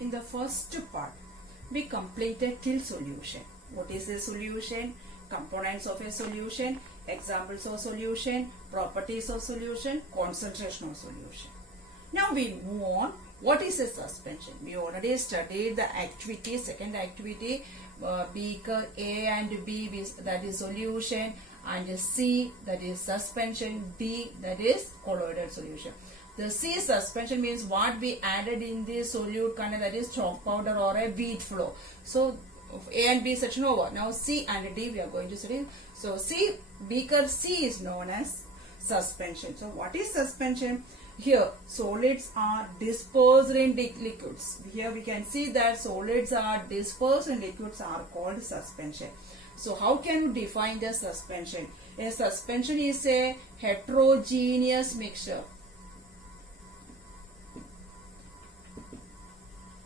In the first part, we completed till solution. What is a solution? Components of a solution, examples of solution, properties of solution, concentration of solution. Now we move on. What is a suspension? We already studied the activity, second activity, beaker A and B, that is solution, and C, that is suspension, D, that is colloidal solution. The C suspension means what we added in the solute content, that is chalk powder or a wheat flour. So A and B section over. Now C and D we are going to study. So C, beaker C is known as suspension. So what is suspension? Here solids are dispersed in liquids. Here we can see that solids are dispersed in liquids are called suspension. So how can we define the suspension? A suspension is a heterogeneous mixture.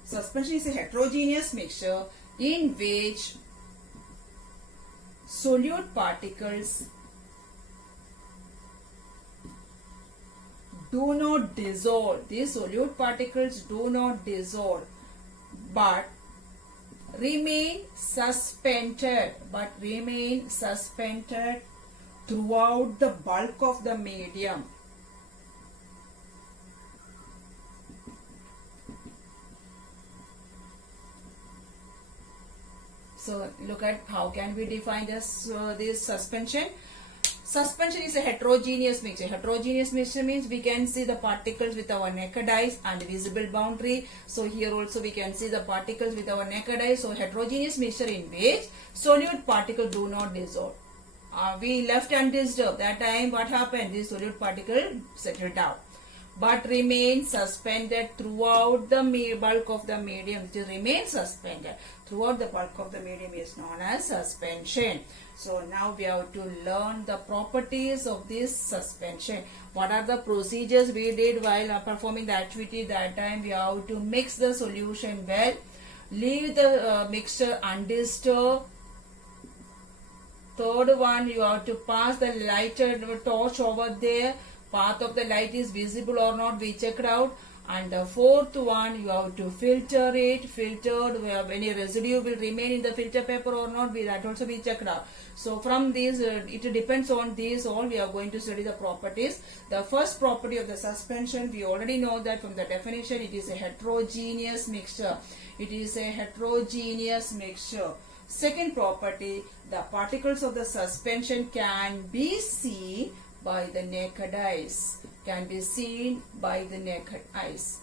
Suspension is a heterogeneous mixture in which solute particles do not dissolve. These solute particles do not dissolve but remain suspended throughout the bulk of the medium. So look at how can we define this suspension. Suspension is a heterogeneous mixture. Heterogeneous mixture means we can see the particles with our naked eyes and visible boundary. So here also we can see the particles with our naked eyes. So heterogeneous mixture in which solute particles do not dissolve. We left undisturbed. That time what happened? This solute particle settled down but remain suspended throughout the bulk of the medium. It remains suspended throughout the bulk of the medium is known as suspension. So now we have to learn the properties of this suspension. What are the procedures we did while performing the activity? That time we have to mix the solution well, leave the mixture undisturbed. Third one, you have to pass the lighted torch over there. Path of the light is visible or not, we checked out. And the fourth one, you have to filter it. Filtered, any residue will remain in the filter paper or not, that also we checked out. So from these, it depends on these all, we are going to study the properties. The first property of the suspension, we already know that from the definition, it is a heterogeneous mixture. It is a heterogeneous mixture. Second property, the particles of the suspension can be seen by the naked eyes. Can be seen by the naked eyes.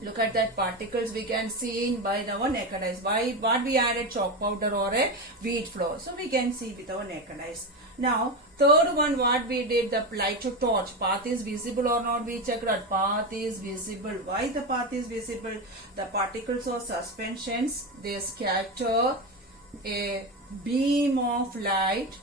Look at that, particles we can see by our naked eyes. Why? What we added chalk powder or a wheat flour. So we can see with our naked eyes. Now third one, what we did, the light to torch. Path is visible or not, we checked out. Path is visible. Why the path is visible? The particles of suspensions, they scatter a beam of light.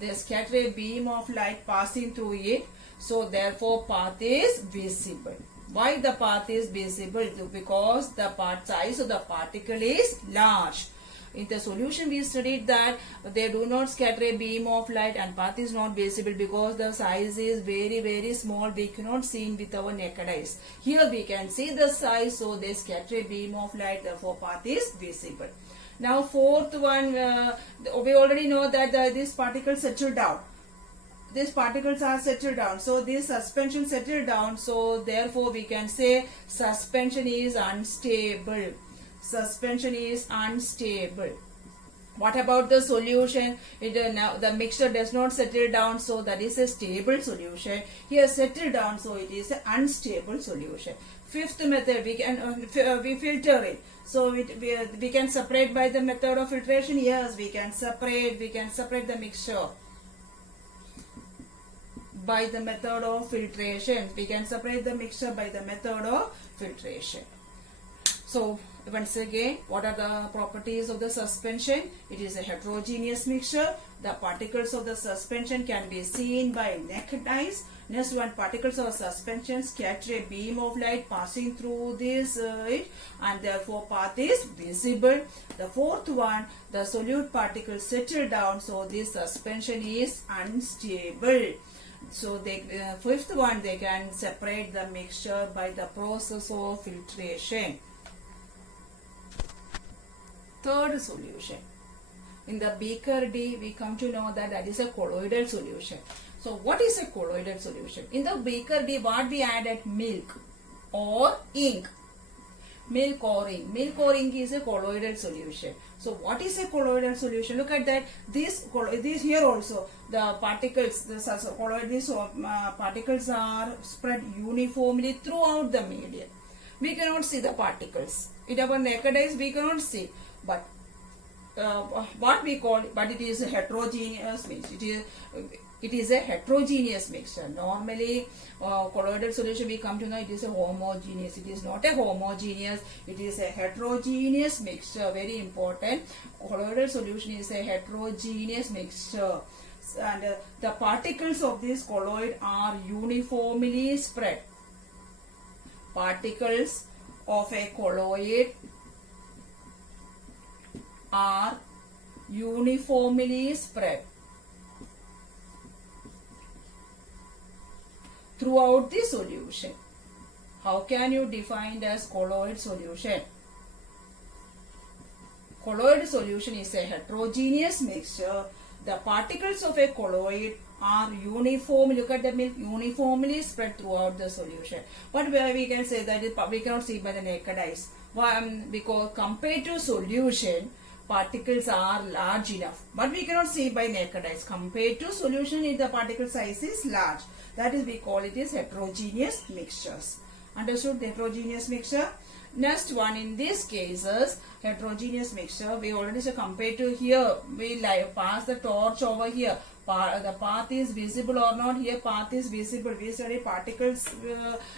They scatter a beam of light passing through it. So therefore path is visible. Why the path is visible? Because the size of the particle is large. In the solution we studied that they do not scatter a beam of light and path is not visible because the size is very small. We cannot see with our naked eyes. Here we can see the size, so they scatter a beam of light, therefore path is visible. Now fourth one, we already know that these particles settle down. These particles are settled down. So this suspension settled down. So therefore we can say suspension is unstable. Suspension is unstable. What about the solution? Now the mixture does not settle down, so that is a stable solution. Here settle down, so it is an unstable solution. Fifth method, we can we filter it. So we can separate by the method of filtration. Yes, we can separate the mixture by the method of filtration. We can separate the mixture by the method of filtration. So once again, what are the properties of the suspension? It is a heterogeneous mixture. The particles of the suspension can be seen by naked eyes. Next one, particles of suspension scatter a beam of light passing through this and therefore path is visible. The fourth one, the solute particles settle down, so this suspension is unstable. So fifth one, they can separate the mixture by the process of filtration. Third solution. In the beaker D, we come to know that is a colloidal solution. So what is a colloidal solution? In the beaker D, what we added? Milk or ink. Milk or ink. Milk or ink is a colloidal solution. So what is a colloidal solution? Look at that. This here also, the particles, these particles are spread uniformly throughout the medium. We cannot see the particles. In our naked eyes, we cannot see. But what we call, but it is a heterogeneous mixture. It is a heterogeneous mixture. Normally, colloidal solution, we come to know it is a homogeneous. It is not a homogeneous. It is a heterogeneous mixture. Very important. Colloidal solution is a heterogeneous mixture. And the particles of this colloid are uniformly spread. Particles of a colloid are uniformly spread throughout the solution. How can you define as colloid solution? Colloid solution is a heterogeneous mixture. The particles of a colloid are uniformly, look at the milk, uniformly spread throughout the solution. But where we can say that we cannot see by the naked eyes. Why? Because compared to solution, particles are large enough. But we cannot see by naked eyes. Compared to solution, the particle size is large. That is, we call it as heterogeneous mixtures. Understood? The heterogeneous mixture. Next one, in these cases, heterogeneous mixture, we already said compared to here, we pass the torch over here. The path is visible or not? Here path is visible. We study particles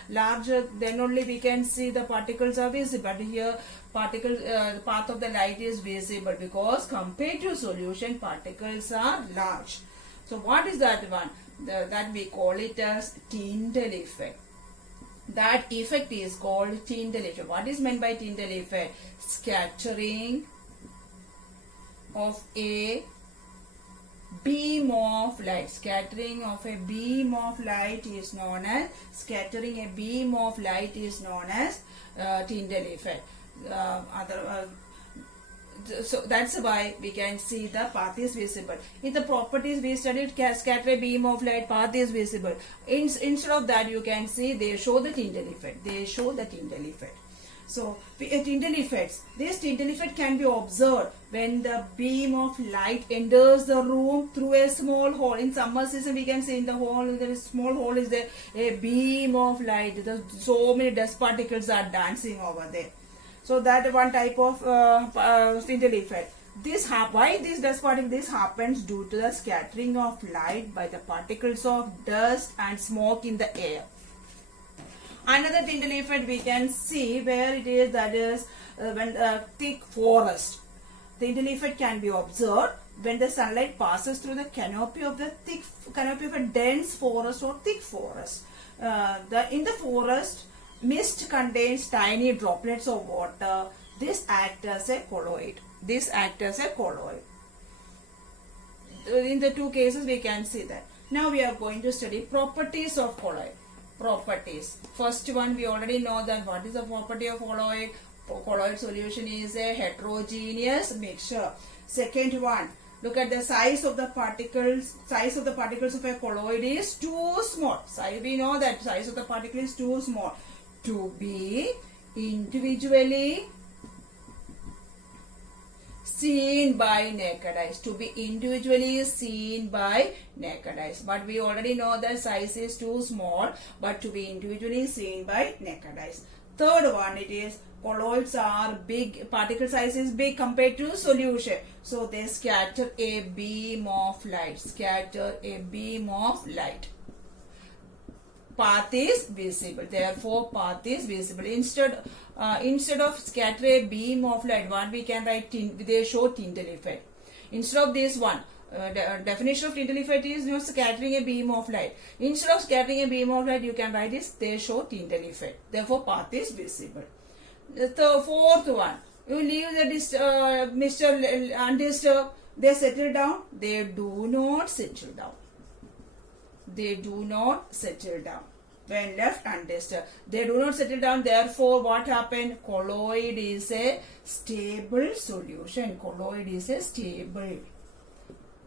larger, then only we can see the particles are visible. But here path of the light is visible because compared to solution, particles are large. So what is that one? That we call it as Tyndall effect. That effect is called Tyndall effect. What is meant by Tyndall effect? Scattering of a beam of light. Scattering of a beam of light is known as Tyndall effect. So that's why we can see the path is visible. In the properties we studied, scatter a beam of light, path is visible. Instead of that, you can see they show the Tyndall effect. So Tyndall effects. This Tyndall effect can be observed when the beam of light enters the room through a small hole. In summer season, we can see in the hole, there is small hole is there, a beam of light. So many dust particles are dancing over there. So that one type of Tyndall effect. Why this dust particle? This happens due to the scattering of light by the particles of dust and smoke in the air. Another Tyndall effect we can see where it is, that is when thick forest. Tyndall effect can be observed when the sunlight passes through the canopy of a dense forest or thick forest. In the forest, mist contains tiny droplets of water. This acts as a colloid. In the two cases, we can see that. Now we are going to study properties of colloid. Properties. First one, we already know that what is the property of colloid. Colloid solution is a heterogeneous mixture. Second one, look at the size of the particles. Size of the particles of a colloid is too small. We know that size of the particle is too small to be individually seen by naked eyes. But we already know that size is too small, but to be individually seen by naked eyes. Third one, it is colloids are big, particle size is big compared to solution. So they scatter a beam of light. Path is visible. Therefore, path is visible. Instead of scatter a beam of light, what we can write? They show Tyndall effect. Instead of this one, definition of Tyndall effect is scattering a beam of light. Instead of scattering a beam of light, you can write this. They show Tyndall effect. Therefore, path is visible. The fourth one, you leave the mixture undisturbed. They settle down. They do not settle down. they do not settle down. When left undisturbed, they do not settle down. Therefore, what happened? Colloid is a stable solution. Colloid is a stable.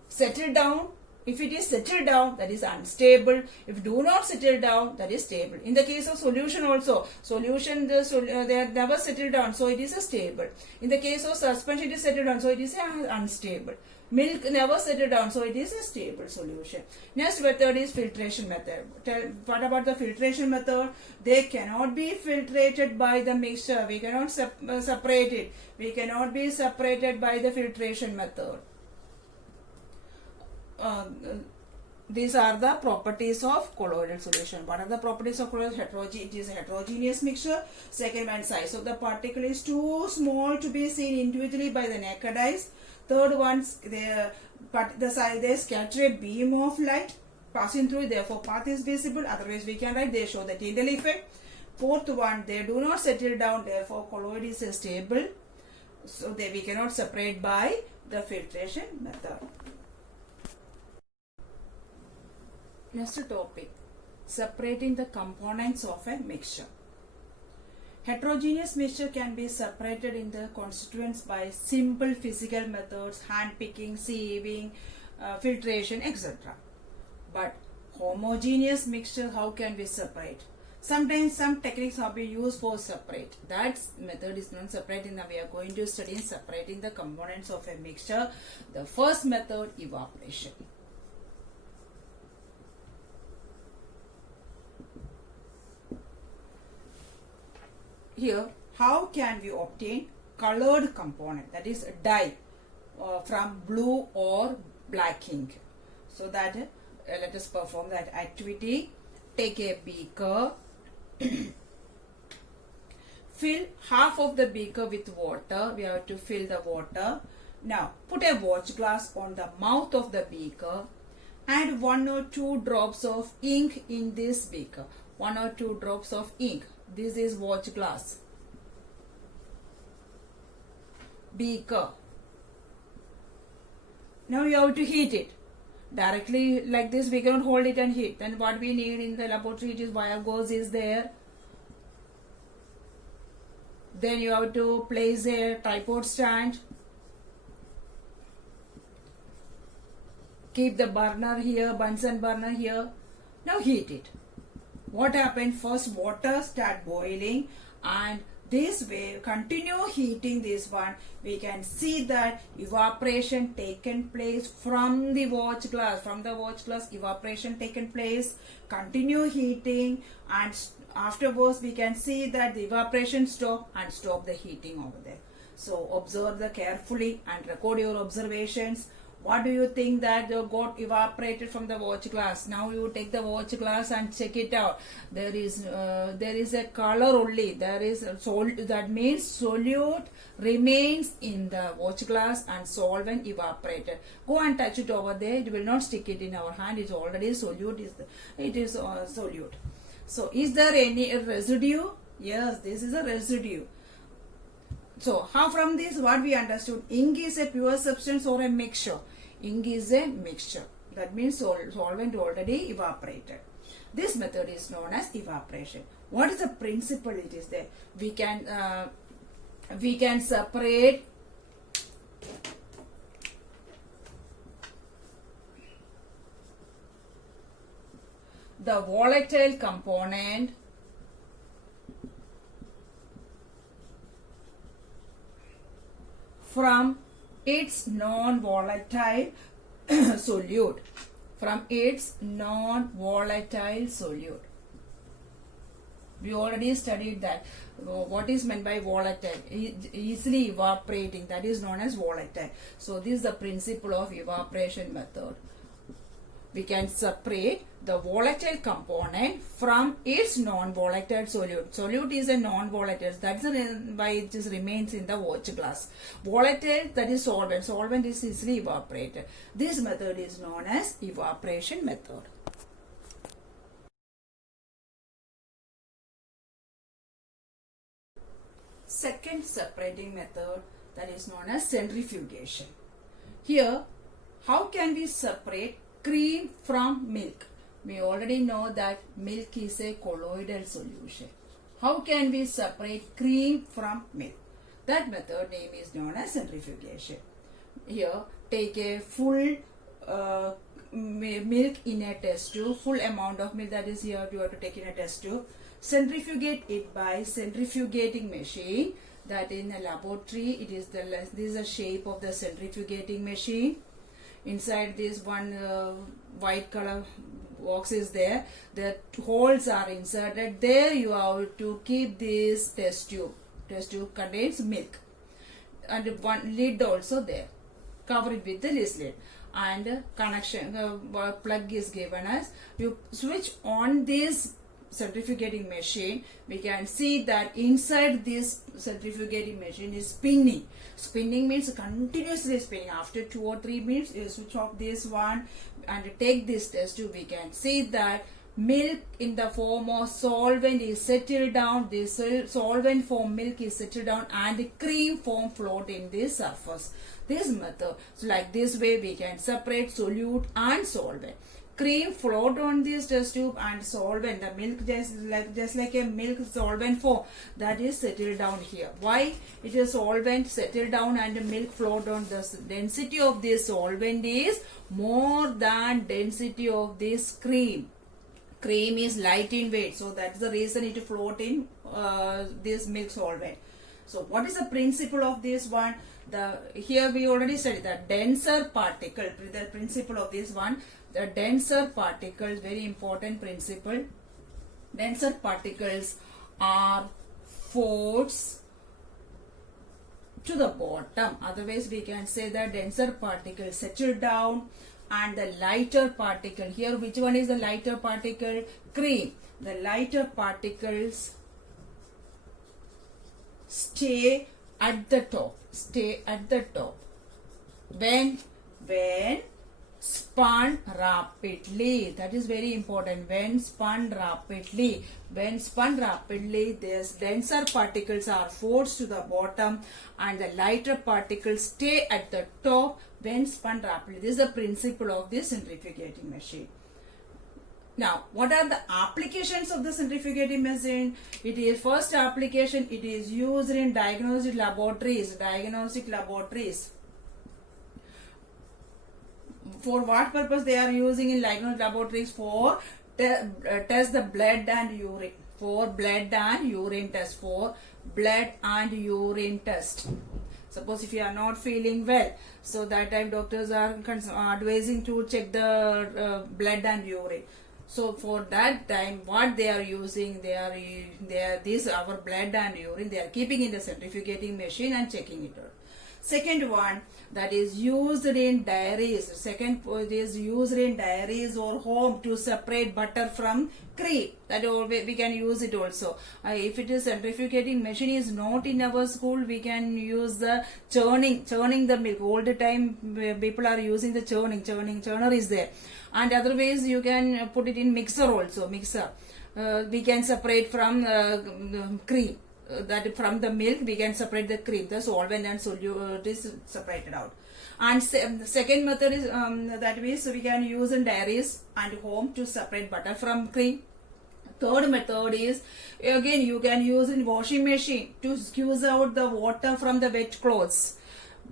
Settle down. If it is settled down, that is unstable. If do not settle down, that is stable. In the case of solution also, solution they are never settled down, so it is a stable. In the case of suspension, it is settled down, so it is unstable. Milk never settled down, so it is a stable solution. Next method is filtration method. What about the filtration method? They cannot be filtrated by the mixture. We cannot separate it. We cannot be separated by the filtration method. These are the properties of colloidal solution. What are the properties of colloidal? It is a heterogeneous mixture. Second one, size of the particle is too small to be seen individually by the naked eyes. Third one, they scatter a beam of light passing through, therefore path is visible. Otherwise we can write they show the Tyndall effect. Fourth one, they do not settle down, therefore colloid is stable. So we cannot separate by the filtration method. Next topic, separating the components of a mixture. Heterogeneous mixture can be separated in the constituents by simple physical methods, hand picking, sieving, filtration, etc. But homogeneous mixture, how can we separate? Sometimes some techniques have been used for separate. That method is not separating. Now we are going to study separating the components of a mixture. The first method, evaporation. Here, how can we obtain colored component, that is dye, from blue or black ink? So that let us perform that activity. Take a beaker, fill half of the beaker with water. We have to fill the water. Now put a watch glass on the mouth of the beaker. Add 1 or 2 drops of ink in this beaker. 1 or 2 drops of ink. This is watch glass. Beaker. Now you have to heat it. Directly like this we cannot hold it and heat. Then what we need in the laboratory is wire gauze is there. Then you have to place a tripod stand. Keep the burner here, Bunsen burner here. Now heat it. What happened? First water start boiling, and this way continue heating this one. We can see that evaporation taken place from the watch glass. From the watch glass evaporation taken place. Continue heating, and afterwards we can see that the evaporation stop and stop the heating over there. So observe the carefully and record your observations. What do you think that got evaporated from the watch glass? Now you take the watch glass and check it out. There is a color only. There is that means solute remains in the watch glass and solvent evaporated. Go and touch it over there. It will not stick it in our hand. It's already solute. It is solute. So is there any residue? Yes, this is a residue. So how from this what we understood? Ink is a pure substance or a mixture. Ink is a mixture. That means solvent already evaporated. This method is known as evaporation. What is the principle it is there? We can separate the volatile component from its non-volatile solute. From its non-volatile solute. We already studied that. What is meant by volatile? Easily evaporating. That is known as volatile. So this is the principle of evaporation method. We can separate the volatile component from its non-volatile solute. Solute is a non-volatile. That's why it just remains in the watch glass. Volatile, that is solvent. Solvent is easily evaporated. This method is known as evaporation method. Second separating method, that is known as centrifugation. Here, how can we separate cream from milk? we already know that milk is a colloidal solution. How can we separate cream from milk? That method name is known as centrifugation. Here, take a full milk in a test tube, full amount of milk that is here you have to take in a test tube. Centrifugate it by centrifugating machine. That in a laboratory, it is this is the shape of the centrifugating machine. Inside this one white color box is there. The holes are inserted. There you have to keep this test tube. Test tube contains milk, and one lid also there. Cover it with the lid, and connection plug is given as you switch on this centrifugating machine. We can see that inside this centrifugating machine is spinning. Spinning means continuously spinning. After 2 or 3 minutes, you switch off this one and take this test tube. We can see that milk in the form of solvent is settled down. This solvent form milk is settled down, and the cream form float in this surface. This method, so like this way we can separate solute and solvent. Cream float on this test tube, and solvent, the milk just like a milk solvent form, that is settled down here. Why it is solvent settled down and the milk float on? The density of this solvent is more than density of this cream. Cream is light in weight, so that's the reason it float in this milk solvent. So what is the principle of this one? Here we already studied the denser particle. The principle of this one, the denser particles, very important principle. Denser particles are forced to the bottom. Otherwise we can say that denser particles settle down, and the lighter particle, here which one is the lighter particle? Cream. The lighter particles stay at the top. Stay at the top. When spun rapidly. That is very important. When spun rapidly. When spun rapidly, these denser particles are forced to the bottom, and the lighter particles stay at the top when spun rapidly. This is the principle of this centrifugating machine. Now, what are the applications of the centrifugating machine? It is first application, it is used in diagnostic laboratories. Diagnostic laboratories. For what purpose they are using in diagnostic laboratories? For test the blood and urine. For blood and urine test. For blood and urine test. Suppose if you are not feeling well, so that time doctors are advising to check the blood and urine. So for that time, what they are using, they are this our blood and urine, they are keeping in the centrifugating machine and checking it out. Second one, that is used in dairies. Second is used in dairies or home to separate butter from cream. That we can use it also. If it is centrifugating machine is not in our school, we can use the churning the milk. All the time people are using the churner is there. And other ways you can put it in mixer also. Mixer. We can separate from cream. That from the milk we can separate the cream, the solvent and solute is separated out. And the second method is that means we can use in dairies and home to separate butter from cream. Third method is again you can use in washing machine to squeeze out the water from the wet clothes.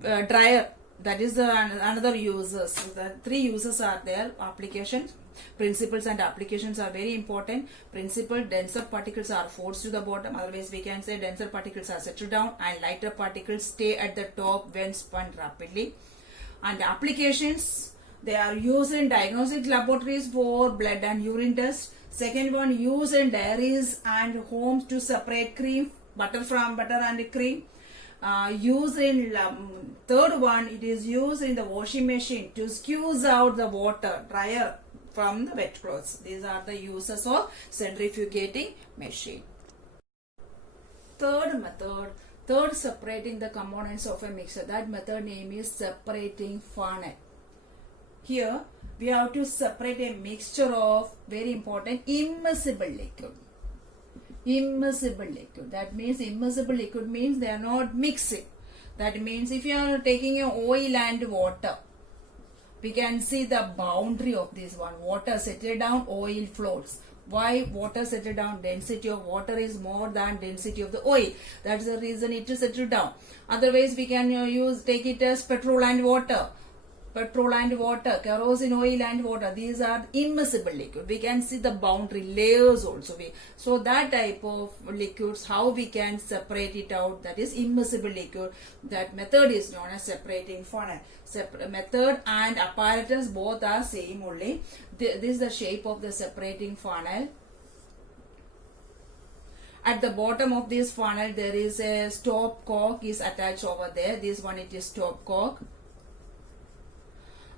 Dryer, that is another uses. The 3 uses are there. Applications, principles and applications are very important. Principle, denser particles are forced to the bottom. Otherwise we can say denser particles are settled down and lighter particles stay at the top when spun rapidly. And applications, they are used in diagnostic laboratories for blood and urine test. Second one, used in dairies and homes to separate cream, butter from butter and cream. Used in third one, it is used in the washing machine to squeeze out the water, dryer, from the wet clothes. These are the uses of centrifugating machine. Third method, separating the components of a mixture. That method name is separating funnel. Here we have to separate a mixture of, very important, immersible liquid. Immersible liquid. That means immersible liquid means they are not mixing. That means if you are taking a oil and water, we can see the boundary of this one. Water settle down, oil floats. Why water settle down? Density of water is more than density of the oil. That's the reason it is settle down. Otherwise, we can take it as petrol and water. Petrol and water, kerosene, oil and water. These are immiscible liquid. We can see the boundary layers also. So that type of liquids, how we can separate it out, that is immiscible liquid. That method is known as separating funnel. Method and apparatus both are same only. This is the shape of the separating funnel. At the bottom of this funnel, there is a stopcock is attached over there. This one, it is stopcock.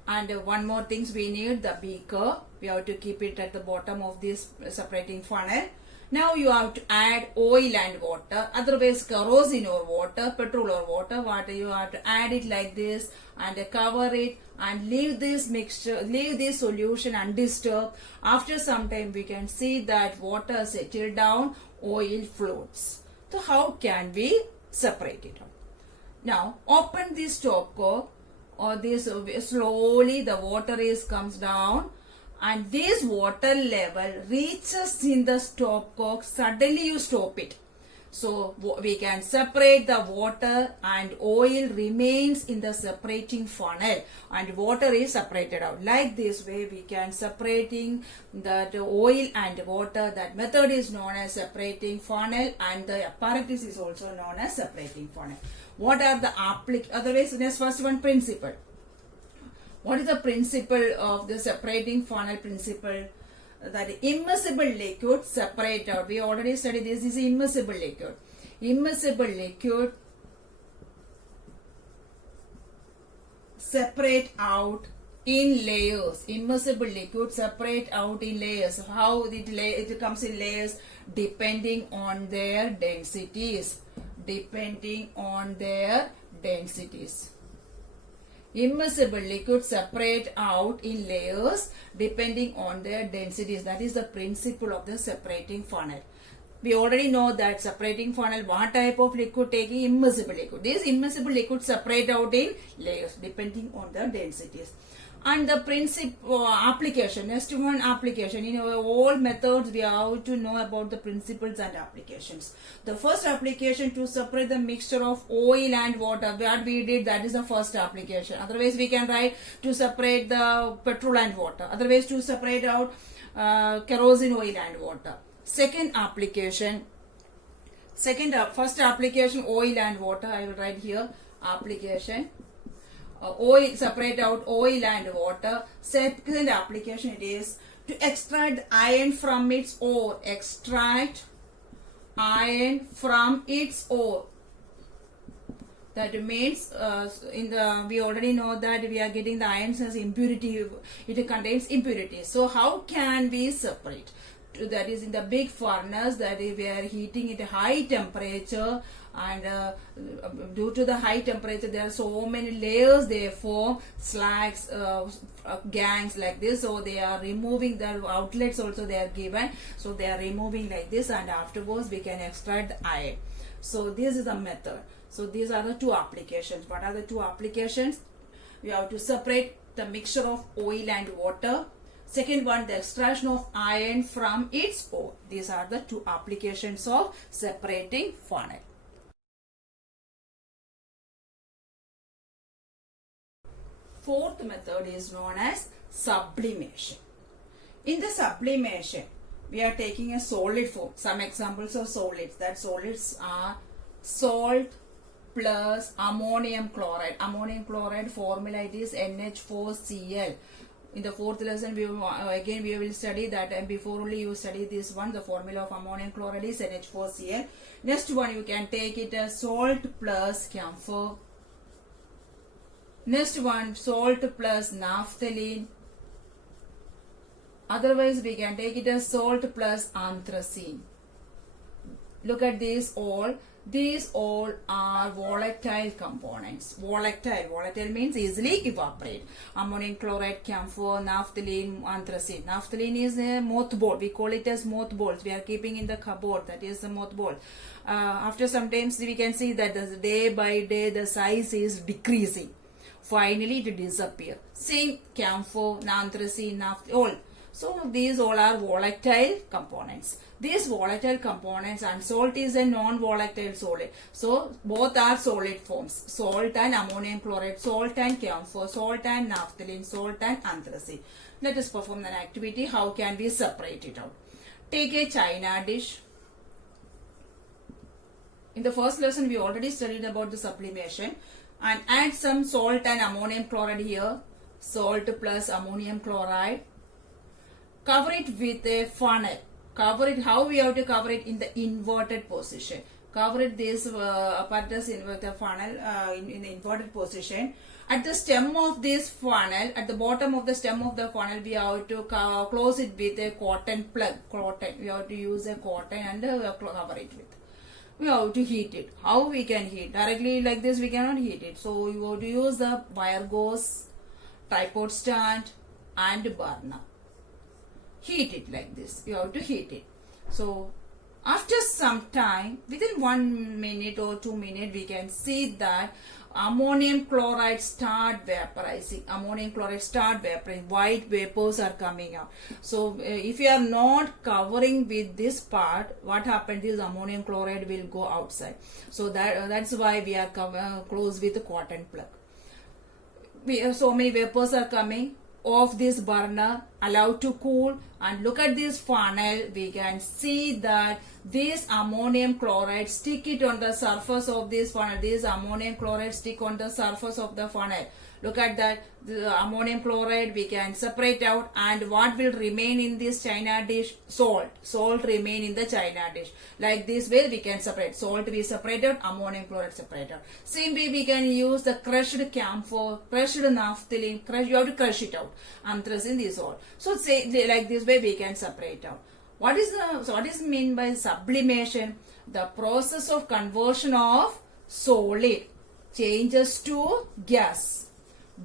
And one more things we need, the beaker. We have to keep it at the bottom of this separating funnel. Now you have to add oil and water, otherwise kerosene or water, petrol or water, you have to add it like this and cover it and leave this mixture, leave this solution undisturbed. After some time we can see that water settle down, oil floats. So how can we separate it out? Now open this stopcock, or this slowly the water comes down, and this water level reaches in the stopcock. Suddenly you stop it. So we can separate the water and oil remains in the separating funnel and water is separated out. Like this way we can separating the oil and water. That method is known as separating funnel and the apparatus is also known as separating funnel. What are the otherwise, let's first one principle. What is the principle of the separating funnel principle? That immiscible liquid separate out. We already studied this is immiscible liquid. Immiscible liquid separate out in layers. Immiscible liquid separate out in layers. How it comes in layers? Depending on their densities. Depending on their densities. Immiscible liquids separate out in layers depending on their densities. That is the principle of the separating funnel. We already know that separating funnel, what type of liquid taking? Immiscible liquid. These immiscible liquids separate out in layers depending on the densities. And the principle application, next one application. In all methods we have to know about the principles and applications. The first application to separate the mixture of oil and water, what we did, that is the first application. Otherwise we can write to separate the petrol and water. Otherwise to separate out kerosene, oil and water. Second application, first application oil and water. I will write here application. Oil, separate out oil and water. Second application it is to extract iron from its ore. Extract iron from its ore. That means we already know that we are getting the iron as impurity. It contains impurities. So how can we separate? That is in the big furnace, that is we are heating at a high temperature, and due to the high temperature there are so many layers they form, slags, gangs like this. So they are removing the outlets also they are given, so they are removing like this, and afterwards we can extract the iron. So this is the method. So these are the two applications. What are the two applications? We have to separate the mixture of oil and water. Second one, the extraction of iron from its ore. These are the two applications of separating funnel. Fourth method is known as sublimation. In the sublimation, we are taking a solid form. Some examples of solids. That solids are salt plus ammonium chloride. Ammonium chloride formula it is NH4Cl. In the fourth lesson, we will study that, and before only you study this one, the formula of ammonium chloride is NH4Cl. Next one, you can take it as salt plus camphor. Next one, salt plus naphthalene. Otherwise, we can take it as salt plus anthracene. Look at these all. These all are volatile components. Volatile means easily evaporate. Ammonium chloride, camphor, naphthalene, anthracene. Naphthalene is a mothball. We call it as mothballs. We are keeping in the cupboard. That is the mothball. After some time, we can see that day by day the size is decreasing. finally it disappear. Same camphor, anthracene, all. So these all are volatile components. These volatile components, and salt is a non-volatile solid. So both are solid forms. Salt and ammonium chloride, salt and camphor, salt and naphthalene, salt and anthracene. Let us perform an activity. How can we separate it out? Take a china dish. In the first lesson, we already studied about the sublimation, and add some salt and ammonium chloride here. Salt plus ammonium chloride. Cover it with a funnel. Cover it. How we have to cover it? In the inverted position. Cover it this apparatus with a funnel in the inverted position. At the stem of this funnel, at the bottom of the stem of the funnel, we have to close it with a cotton plug. Cotton. We have to use a cotton and cover it with. We have to heat it. How we can heat? Directly like this we cannot heat it. So you have to use the wire gauze, tripod stand and burner. Heat it like this. You have to heat it. So after some time, within 1 minute or 2 minutes, we can see that ammonium chloride start vaporizing. Ammonium chloride start vaporizing. White vapors are coming out. So if you are not covering with this part, what happens is ammonium chloride will go outside. So that's why we are close with the cotton plug. So many vapors are coming off this burner, allowed to cool, and look at this funnel. We can see that this ammonium chloride stick it on the surface of this funnel. This ammonium chloride stick on the surface of the funnel. Look at that. The ammonium chloride we can separate out, and what will remain in this china dish? Salt. Salt remain in the china dish. Like this way we can separate. Salt we separated, ammonium chloride separated. Same way we can use the crushed camphor, crushed naphthalene. You have to crush it out. Anthracene is all. So say like this way we can separate out. What is meant by sublimation? The process of conversion of solid changes to gas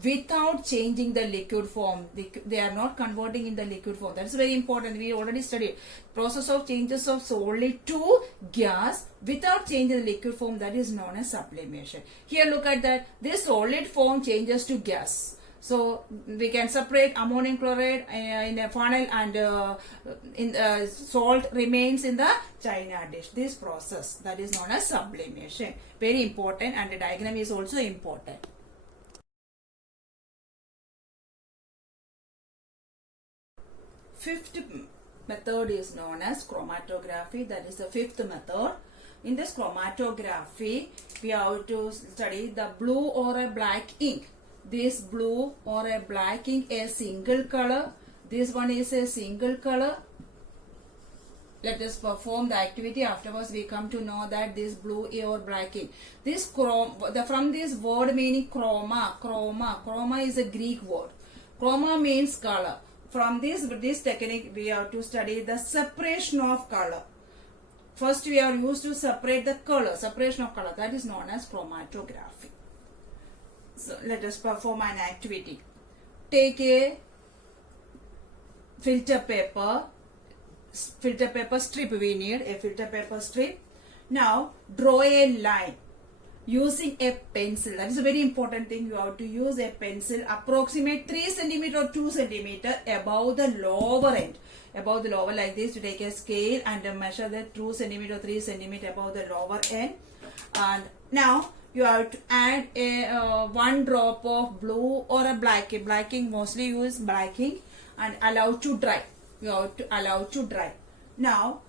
without changing the liquid form. They are not converting in the liquid form. That's very important. We already studied process of changes of solid to gas without changing the liquid form. That is known as sublimation. Here look at that. This solid form changes to gas. So we can separate ammonium chloride in a funnel, and salt remains in the china dish. This process that is known as sublimation. Very important, and the diagram is also important. Fifth method is known as chromatography. That is the fifth method. In this chromatography, we have to study the blue or a black ink. This blue or a black ink, a single color. This one is a single color. Let us perform the activity. Afterwards, we come to know that this blue or black ink. This from this word meaning chroma. Chroma is a Greek word. Chroma means color. From this technique, we have to study the separation of color. First, we are used to separate the color. Separation of color. That is known as chromatography. So let us perform an activity. Take a filter paper strip. We need a filter paper strip. Now draw a line using a pencil. That is a very important thing. You have to use a pencil approximate 3 cm or 2 cm above the lower end. Above the lower, like this. You take a scale and measure the 2 cm or 3 cm above the lower end. And now you have to add a 1 drop of blue or a black ink. Black ink, mostly use black ink, and allow to dry. You have to allow to dry. Now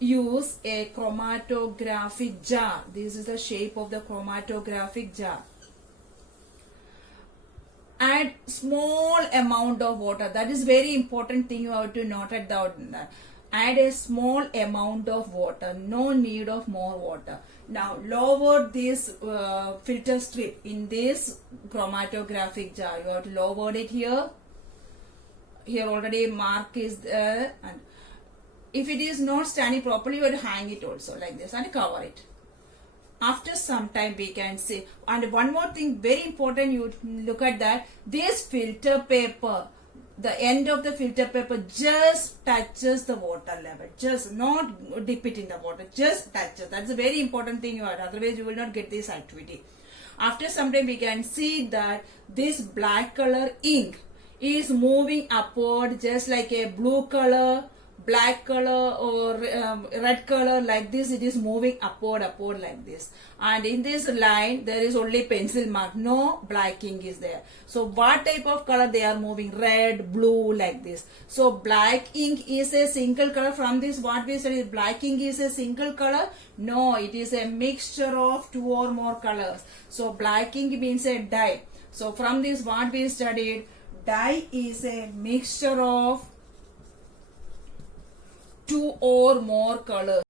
use a chromatographic jar. This is the shape of the chromatographic jar. Add small amount of water. That is very important thing. You have to note it down. Add a small amount of water. No need of more water. Now lower this filter strip in this chromatographic jar. You have to lower it here. Here already mark is there, and if it is not standing properly, you have to hang it also like this and cover it. After some time we can see. And one more thing very important, you look at that. This filter paper, the end of the filter paper just touches the water level. Just not dip it in the water. Just touches. That's a very important thing you have. Otherwise you will not get this activity. After some time we can see that this black color ink is moving upward just like a blue color, black color or red color, like this it is moving upward like this. And in this line there is only pencil mark, no black ink is there. So what type of color they are moving? Red, blue, like this. So black ink is a single color. From this what we studied, black ink is a single color? No, it is a mixture of two or more colors. So black ink means a dye. So from this what we studied, dye is a mixture of two or more colors.